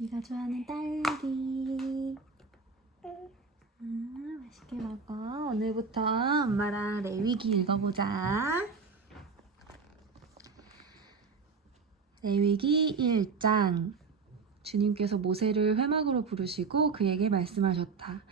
네가 좋아하는 딸기. 맛있게 먹어. 오늘부터 엄마랑 레위기 읽어보자. 레위기 1장. 주님께서 모세를 회막으로 부르시고 그에게 말씀하셨다.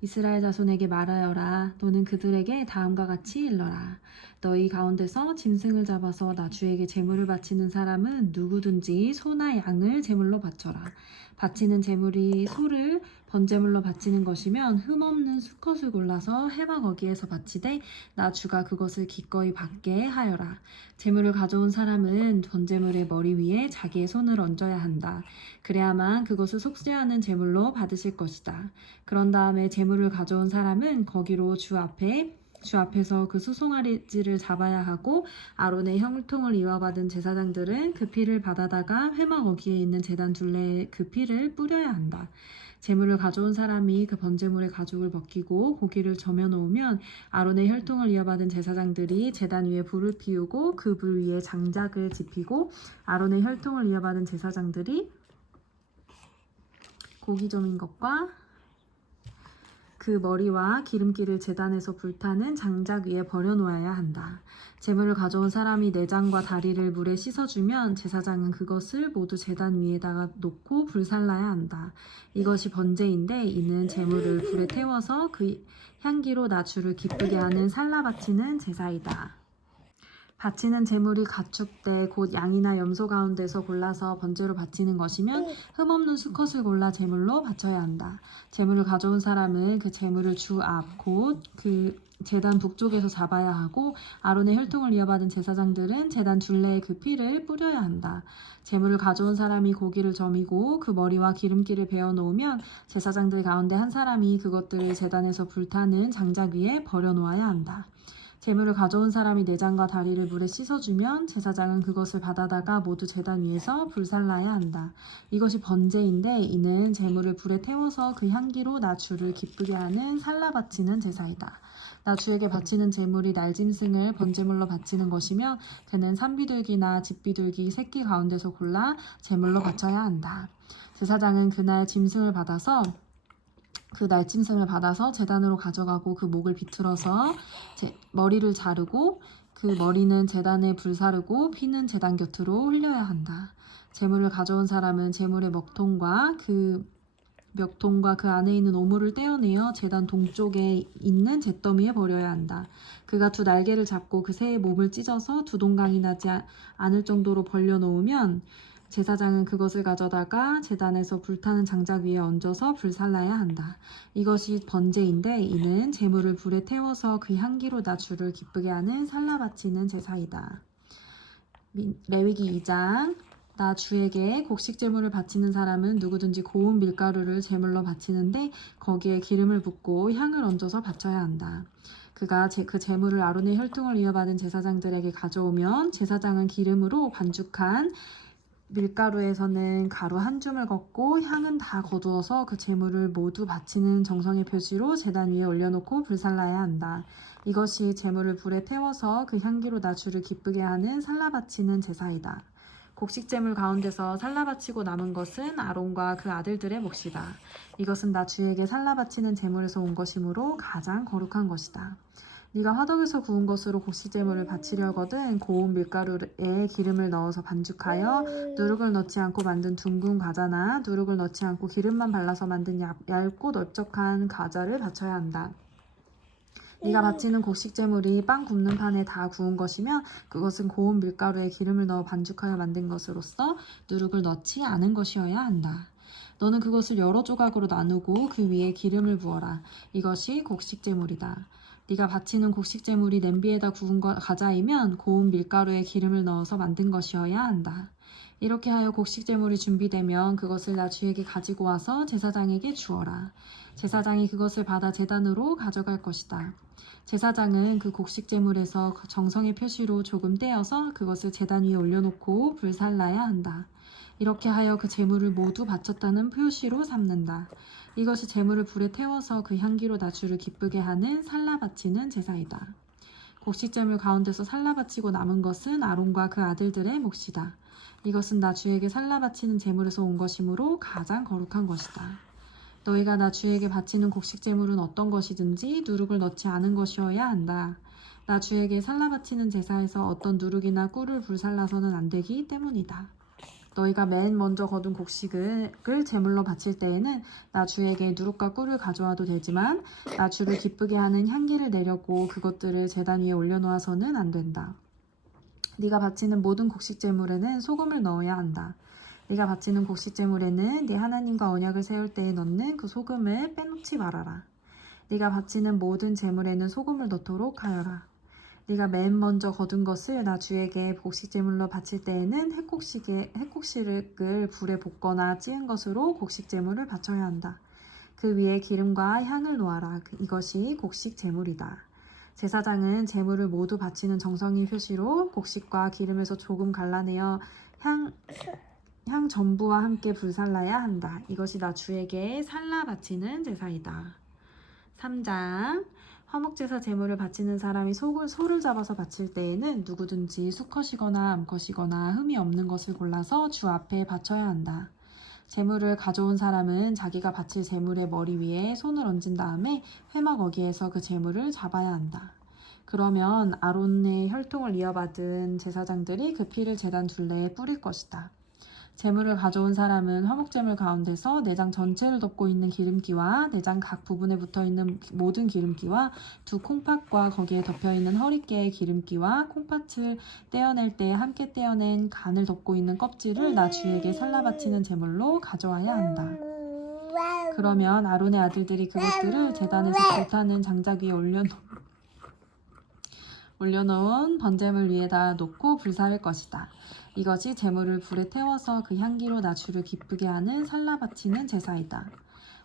이스라엘 자손에게 말하여라. 너는 그들에게 다음과 같이 일러라. 너희 가운데서 짐승을 잡아서 나 주에게 제물을 바치는 사람은 누구든지 소나 양을 제물로 바쳐라. 바치는 제물이 소를 번제물로 바치는 것이면 흠없는 수컷을 골라서 해막 어기에서 바치되 나 주가 그것을 기꺼이 받게 하여라. 제물을 가져온 사람은 번제물의 머리 위에 자기의 손을 얹어야 한다. 그래야만 그것을 속죄하는 제물로 받으실 것이다. 그런 다음에 제물을 가져온 사람은 거기로 주 앞에서 그 수송아지를 잡아야 하고 아론의 혈통을 이어받은 제사장들은 그 피를 받아다가 회막 어기에 있는 제단 둘레에 그 피를 뿌려야 한다. 제물을 가져온 사람이 그 번제물의 가죽을 벗기고 고기를 저며 놓으면 아론의 혈통을 이어받은 제사장들이 제단 위에 불을 피우고 그 불 위에 장작을 지피고 아론의 혈통을 이어받은 제사장들이 고기 점인 것과 그 머리와 기름기를 제단에서 불타는 장작 위에 버려놓아야 한다. 제물을 가져온 사람이 내장과 다리를 물에 씻어주면 제사장은 그것을 모두 제단 위에다가 놓고 불살라야 한다. 이것이 번제인데 이는 제물을 불에 태워서 그 향기로 나 주를 기쁘게 하는 살라 바치는 제사이다. 바치는 제물이 가축대 곧 양이나 염소 가운데서 골라서 번제로 바치는 것이면 흠없는 수컷을 골라 제물로 바쳐야 한다. 제물을 가져온 사람은 그 제물을 주 앞 곧 그 제단 북쪽에서 잡아야 하고 아론의 혈통을 이어받은 제사장들은 제단 둘레에 그 피를 뿌려야 한다. 제물을 가져온 사람이 고기를 점이고 그 머리와 기름기를 베어 놓으면 제사장들 가운데 한 사람이 그것들을 제단에서 불타는 장작 위에 버려 놓아야 한다. 제물을 가져온 사람이 내장과 다리를 물에 씻어주면 제사장은 그것을 받아다가 모두 제단 위에서 불살라야 한다. 이것이 번제인데 이는 제물을 불에 태워서 그 향기로 나 주를 기쁘게 하는 살라 바치는 제사이다. 나 주에게 바치는 제물이 날짐승을 번제물로 바치는 것이며 그는 산비둘기나 집비둘기 새끼 가운데서 골라 제물로 바쳐야 한다. 제사장은 그날 짐승을 받아서 그 날짐승을 받아서 제단으로 가져가고 그 목을 비틀어서 머리를 자르고 그 머리는 제단에 불사르고 피는 제단 곁으로 흘려야 한다. 제물을 가져온 사람은 제물의 먹통과 그 안에 있는 오물을 떼어내어 제단 동쪽에 있는 잿더미에 버려야 한다. 그가 두 날개를 잡고 그 새의 몸을 찢어서 두 동강이 나지 않을 정도로 벌려놓으면 제사장은 그것을 가져다가 제단에서 불타는 장작 위에 얹어서 불살라야 한다. 이것이 번제인데 이는 제물을 불에 태워서 그 향기로 나 주를 기쁘게 하는 살라 바치는 제사이다. 레위기 2장. 나 주에게 곡식 제물을 바치는 사람은 누구든지 고운 밀가루를 제물로 바치는데 거기에 기름을 붓고 향을 얹어서 바쳐야 한다. 그가 그 제물을 아론의 혈통을 이어받은 제사장들에게 가져오면 제사장은 기름으로 반죽한 밀가루에서는 가루 한 줌을 걷고 향은 다 거두어서 그 제물을 모두 바치는 정성의 표시로 제단 위에 올려놓고 불살라야 한다. 이것이 제물을 불에 태워서 그 향기로 나 주를 기쁘게 하는 살라 바치는 제사이다. 곡식 제물 가운데서 살라 바치고 남은 것은 아론과 그 아들들의 몫이다. 이것은 나 주에게 살라 바치는 제물에서 온 것이므로 가장 거룩한 것이다. 네가 화덕에서 구운 것으로 곡식 제물을 바치려거든 고운 밀가루에 기름을 넣어서 반죽하여 누룩을 넣지 않고 만든 둥근 과자나 누룩을 넣지 않고 기름만 발라서 만든 얇고 넓적한 과자를 바쳐야 한다. 네가 바치는 곡식 제물이 빵 굽는 판에 다 구운 것이면 그것은 고운 밀가루에 기름을 넣어 반죽하여 만든 것으로서 누룩을 넣지 않은 것이어야 한다. 너는 그것을 여러 조각으로 나누고 그 위에 기름을 부어라. 이것이 곡식 제물이다. 네가 바치는 곡식 제물이 냄비에다 구운 과자이면 고운 밀가루에 기름을 넣어서 만든 것이어야 한다. 이렇게 하여 곡식 제물이 준비되면 그것을 나 주에게 가지고 와서 제사장에게 주어라. 제사장이 그것을 받아 제단으로 가져갈 것이다. 제사장은 그 곡식 제물에서 정성의 표시로 조금 떼어서 그것을 제단 위에 올려놓고 불살라야 한다. 이렇게 하여 그 제물을 모두 바쳤다는 표시로 삼는다. 이것이 제물을 불에 태워서 그 향기로 나 주를 기쁘게 하는 살라 바치는 제사이다. 곡식 제물 가운데서 살라 바치고 남은 것은 아론과 그 아들들의 몫이다. 이것은 나 주에게 살라 바치는 제물에서 온 것이므로 가장 거룩한 것이다. 너희가 나 주에게 바치는 곡식 제물은 어떤 것이든지 누룩을 넣지 않은 것이어야 한다. 나 주에게 살라 바치는 제사에서 어떤 누룩이나 꿀을 불살라서는 안 되기 때문이다. 너희가 맨 먼저 거둔 곡식을 제물로 바칠 때에는 나 주에게 누룩과 꿀을 가져와도 되지만 나 주를 기쁘게 하는 향기를 내려고 그것들을 제단 위에 올려놓아서는 안 된다. 네가 바치는 모든 곡식 제물에는 소금을 넣어야 한다. 네가 바치는 곡식 제물에는 네 하나님과 언약을 세울 때에 넣는 그 소금을 빼놓지 말아라. 네가 바치는 모든 제물에는 소금을 넣도록 하여라. 네가 맨 먼저 거둔 것을 나 주에게 곡식 제물로 바칠 때에는 핵곡식을 불에 볶거나 찌은 것으로 곡식 제물을 바쳐야 한다. 그 위에 기름과 향을 놓아라. 이것이 곡식 제물이다. 제사장은 제물을 모두 바치는 정성의 표시로 곡식과 기름에서 조금 갈라내어 향 전부와 함께 불살라야 한다. 이것이 나 주에게 살라 바치는 제사이다. 3장 화목제사 제물을 바치는 사람이 소를 잡아서 바칠 때에는 누구든지 수컷이거나 암컷이거나 흠이 없는 것을 골라서 주 앞에 바쳐야 한다. 제물을 가져온 사람은 자기가 바칠 제물의 머리 위에 손을 얹은 다음에 회막 어기에서 그 제물을 잡아야 한다. 그러면 아론의 혈통을 이어받은 제사장들이 그 피를 제단 둘레에 뿌릴 것이다. 제물을 가져온 사람은 화목제물 가운데서 내장 전체를 덮고 있는 기름기와 내장 각 부분에 붙어있는 모든 기름기와 두 콩팥과 거기에 덮여있는 허리깨의 기름기와 콩팥을 떼어낼 때 함께 떼어낸 간을 덮고 있는 껍질을 나 주에게 살라 바치는 제물로 가져와야 한다. 그러면 아론의 아들들이 그것들을 제단에서 불타는 장작 위에 올려놓은 번제물 위에다 놓고 불사를 것이다. 이것이 제물을 불에 태워서 그 향기로 나 주를 기쁘게 하는 살라 바치는 제사이다.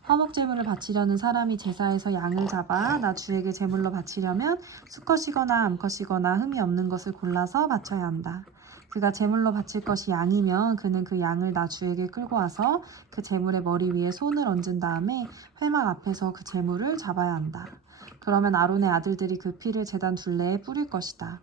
화목제물을 바치려는 사람이 제사에서 양을 잡아 나 주에게 제물로 바치려면 수컷이거나 암컷이거나 흠이 없는 것을 골라서 바쳐야 한다. 그가 제물로 바칠 것이 양이면 그는 그 양을 나 주에게 끌고 와서 그 제물의 머리 위에 손을 얹은 다음에 회막 앞에서 그 제물을 잡아야 한다. 그러면 아론의 아들들이 그 피를 제단 둘레에 뿌릴 것이다.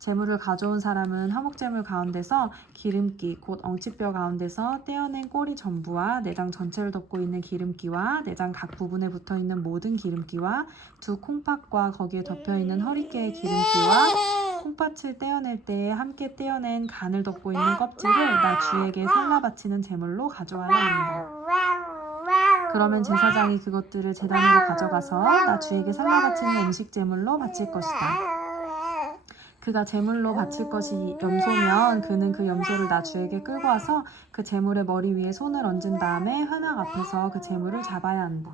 제물을 가져온 사람은 화목제물 가운데서 기름기 곧 엉치뼈 가운데서 떼어낸 꼬리 전부와 내장 전체를 덮고 있는 기름기와 내장 각 부분에 붙어있는 모든 기름기와 두 콩팥과 거기에 덮여있는 허리깨의 기름기와 콩팥을 떼어낼 때에 함께 떼어낸 간을 덮고 있는 껍질을 나 주에게 살라 바치는 제물로 가져와야 한다. 그러면 제사장이 그것들을 제단으로 가져가서 나 주에게 살라 바치는 음식 제물로 바칠 것이다. 그가 제물로 바칠 것이 염소면 그는 그 염소를 나 주에게 끌고 와서 그 제물의 머리 위에 손을 얹은 다음에 회막 앞에서 그 제물을 잡아야 한다.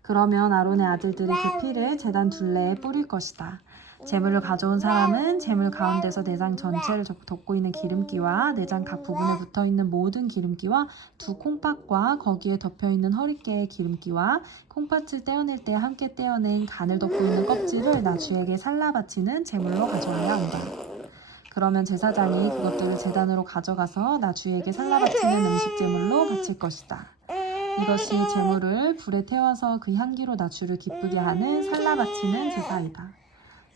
그러면 아론의 아들들이 그 피를 제단 둘레에 뿌릴 것이다. 제물을 가져온 사람은 제물 가운데서 내장 전체를 덮고 있는 기름기와 내장 각 부분에 붙어있는 모든 기름기와 두 콩팥과 거기에 덮여있는 허리깨의 기름기와 콩팥을 떼어낼 때 함께 떼어낸 간을 덮고 있는 껍질을 나 주에게 살라 바치는 제물로 가져와야 한다. 그러면 제사장이 그것들을 제단으로 가져가서 나 주에게 살라 바치는 음식 제물로 바칠 것이다. 이것이 제물을 불에 태워서 그 향기로 나 주를 기쁘게 하는 살라 바치는 제사이다.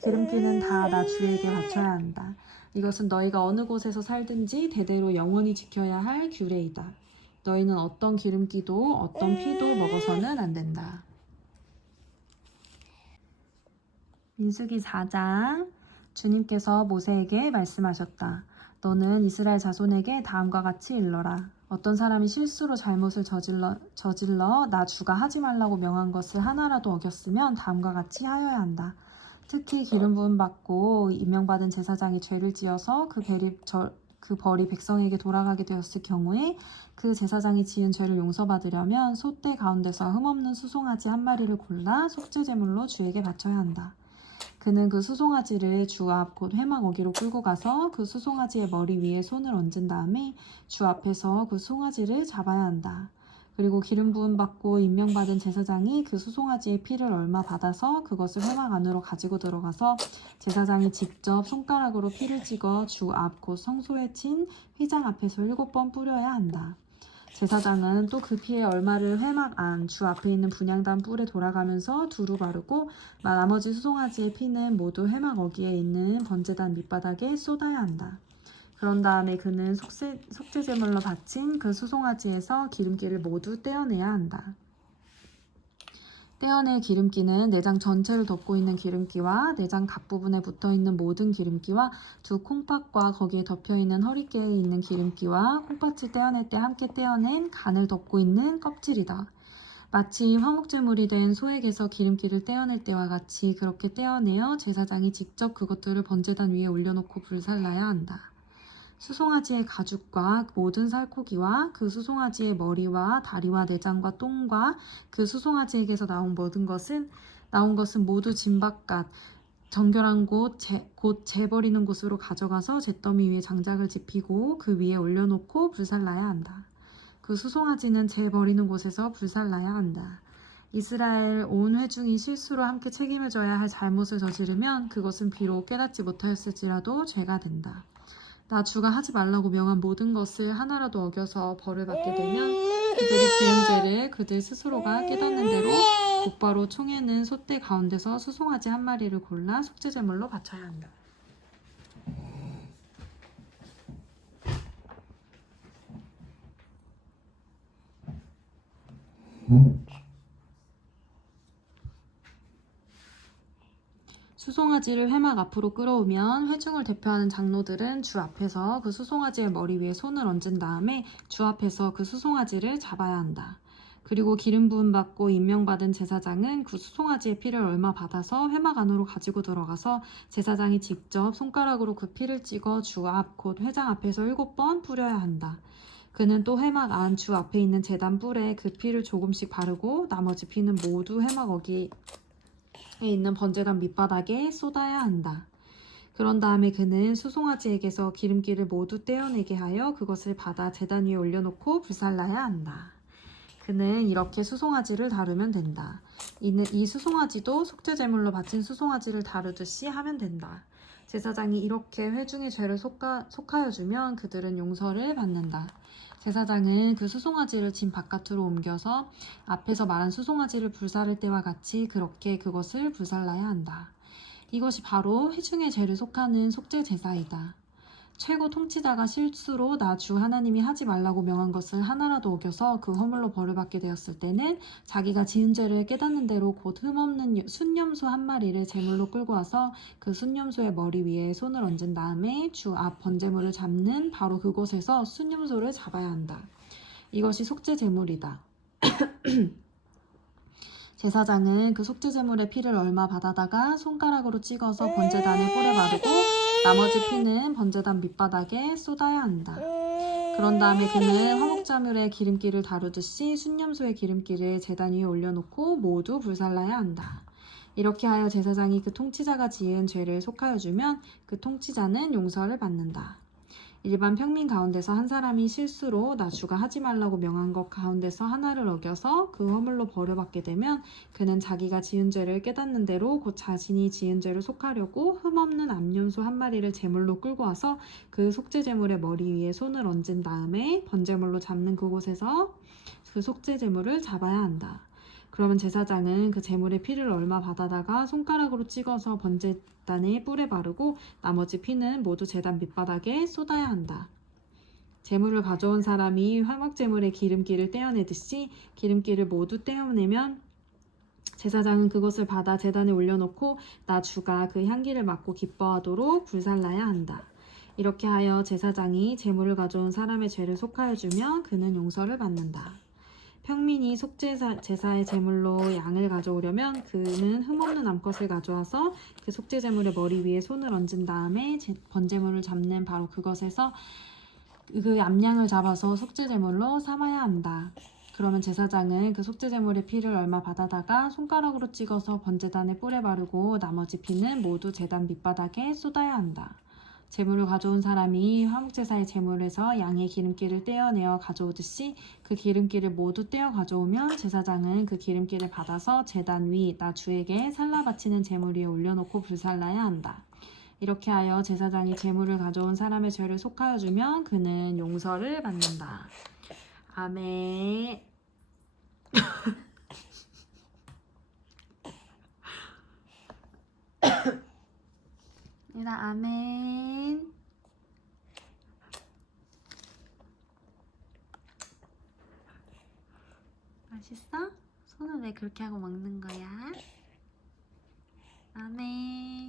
기름기는 다 나 주에게 바쳐야 한다. 이것은 너희가 어느 곳에서 살든지 대대로 영원히 지켜야 할 규례이다. 너희는 어떤 기름기도 어떤 피도 먹어서는 안 된다. 민수기 4장 주님께서 모세에게 말씀하셨다. 너는 이스라엘 자손에게 다음과 같이 일러라. 어떤 사람이 실수로 잘못을 저질러 나 주가 하지 말라고 명한 것을 하나라도 어겼으면 다음과 같이 하여야 한다. 특히 기름 부음 받고 임명받은 제사장이 죄를 지어서 그 벌이 백성에게 돌아가게 되었을 경우에 그 제사장이 지은 죄를 용서받으려면 소떼 가운데서 흠없는 수송아지 한 마리를 골라 속죄제물로 주에게 바쳐야 한다. 그는 그 수송아지를 주 앞 곧 회막 어기로 끌고 가서 그 수송아지의 머리 위에 손을 얹은 다음에 주 앞에서 그 수송아지를 잡아야 한다. 그리고 기름 부음 받고 임명받은 제사장이 그 수송아지의 피를 얼마 받아서 그것을 회막 안으로 가지고 들어가서 제사장이 직접 손가락으로 피를 찍어 주 앞 곧 성소에 친 휘장 앞에서 7번 뿌려야 한다. 제사장은 또 그 피의 얼마를 회막 안 주 앞에 있는 분향단 뿔에 돌아가면서 두루 바르고 나머지 수송아지의 피는 모두 회막 어기에 있는 번제단 밑바닥에 쏟아야 한다. 그런 다음에 그는 속죄 제물로 바친 그 수송아지에서 기름기를 모두 떼어내야 한다. 떼어낼 기름기는 내장 전체를 덮고 있는 기름기와 내장 갓부분에 붙어있는 모든 기름기와 두 콩팥과 거기에 덮여있는 허리깨에 있는 기름기와 콩팥을 떼어낼 때 함께 떼어낸 간을 덮고 있는 껍질이다. 마치 화목제물이 된 소액에서 기름기를 떼어낼 때와 같이 그렇게 떼어내어 제사장이 직접 그것들을 번제단 위에 올려놓고 불살라야 한다. 수송아지의 가죽과 모든 살코기와 그 수송아지의 머리와 다리와 내장과 똥과 그 수송아지에게서 나온 것은 모두 진바깥 정결한 곧 재버리는 곳으로 가져가서 잿더미 위에 장작을 지피고 그 위에 올려놓고 불살라야 한다. 그 수송아지는 재버리는 곳에서 불살라야 한다. 이스라엘 온 회중이 실수로 함께 책임을 져야 할 잘못을 저지르면 그것은 비록 깨닫지 못하였을지라도 죄가 된다. 나 주가 하지 말라고 명한 모든 것을 하나라도 어겨서 벌을 받게 되면 그들이 지은 죄를 그들 스스로가 깨닫는 대로 곧바로 총에는 솥대 가운데서 수송아지 한 마리를 골라 속죄제물로 바쳐야 한다. 수송아지를 회막 앞으로 끌어오면 회중을 대표하는 장로들은 주 앞에서 그 수송아지의 머리 위에 손을 얹은 다음에 주 앞에서 그 수송아지를 잡아야 한다. 그리고 기름 부음 받고 임명받은 제사장은 그 수송아지의 피를 얼마 받아서 회막 안으로 가지고 들어가서 제사장이 직접 손가락으로 그 피를 찍어 주 앞 곧 회장 앞에서 7번 뿌려야 한다. 그는 또 회막 안 주 앞에 있는 제단 뿔에 그 피를 조금씩 바르고 나머지 피는 모두 회막 어기 있는 번제단 밑바닥에 쏟아야 한다. 그런 다음에 그는 수송아지에게서 기름기를 모두 떼어내게 하여 그것을 받아 제단 위에 올려놓고 불살라야 한다. 그는 이렇게 수송아지를 다루면 된다. 이 수송아지도 속죄제물로 바친 수송아지를 다루듯이 하면 된다. 제사장이 이렇게 회중의 죄를 속하여 주면 그들은 용서를 받는다. 제사장은 그 수송아지를 진 바깥으로 옮겨서 앞에서 말한 수송아지를 불사를 때와 같이 그렇게 그것을 불살라야 한다. 이것이 바로 회중의 죄를 속하는 속죄 제사이다. 최고 통치자가 실수로 나 주 하나님이 하지 말라고 명한 것을 하나라도 어겨서 그 허물로 벌을 받게 되었을 때는 자기가 지은 죄를 깨닫는 대로 곧 흠없는 순념소 한 마리를 제물로 끌고 와서 그 순념소의 머리 위에 손을 얹은 다음에 주 앞 번제물을 잡는 바로 그곳에서 순념소를 잡아야 한다. 이것이 속죄 제물이다. 제사장은 그 속죄제물의 피를 얼마 받아다가 손가락으로 찍어서 번제단에 뿔에 바르고 나머지 피는 번제단 밑바닥에 쏟아야 한다. 그런 다음에 그는 화목제물의 기름기를 다루듯이 순념소의 기름기를 제단 위에 올려놓고 모두 불살라야 한다. 이렇게 하여 제사장이 그 통치자가 지은 죄를 속하여 주면 그 통치자는 용서를 받는다. 일반 평민 가운데서 한 사람이 실수로 나 주가 하지 말라고 명한 것 가운데서 하나를 어겨서 그 허물로 벌을 받게 되면 그는 자기가 지은 죄를 깨닫는 대로 곧 자신이 지은 죄를 속하려고 흠없는 암염소 한 마리를 제물로 끌고 와서 그 속죄제물의 머리 위에 손을 얹은 다음에 번제물로 잡는 그곳에서 그 속죄제물을 잡아야 한다. 그러면 제사장은 그 제물의 피를 얼마 받아다가 손가락으로 찍어서 번제단에 뿔에 바르고 나머지 피는 모두 제단 밑바닥에 쏟아야 한다. 제물을 가져온 사람이 화목제물의 기름기를 떼어내듯이 기름기를 모두 떼어내면 제사장은 그것을 받아 제단에 올려놓고 나 주가 그 향기를 맡고 기뻐하도록 불살라야 한다. 이렇게 하여 제사장이 제물을 가져온 사람의 죄를 속하여 주면 그는 용서를 받는다. 평민이 속죄제사의 제물로 양을 가져오려면 그는 흠없는 암컷을 가져와서 그 속죄제물의 머리 위에 손을 얹은 다음에 번제물을 잡는 바로 그것에서 그 암양을 잡아서 속죄제물로 삼아야 한다. 그러면 제사장은 그 속죄제물의 피를 얼마 받아다가 손가락으로 찍어서 번제단에 뿔에 바르고 나머지 피는 모두 제단 밑바닥에 쏟아야 한다. 제물을 가져온 사람이 화목제사의 제물에서 양의 기름기를 떼어내어 가져오듯이 그 기름기를 모두 떼어 가져오면 제사장은 그 기름기를 받아서 제단 위 나 주에게 살라 바치는 제물 위에 올려놓고 불살라야 한다. 이렇게 하여 제사장이 제물을 가져온 사람의 죄를 속하여 주면 그는 용서를 받는다. 아멘. 아멘. 맛있어? 손을 왜 그렇게 하고 먹는 거야? 안 해.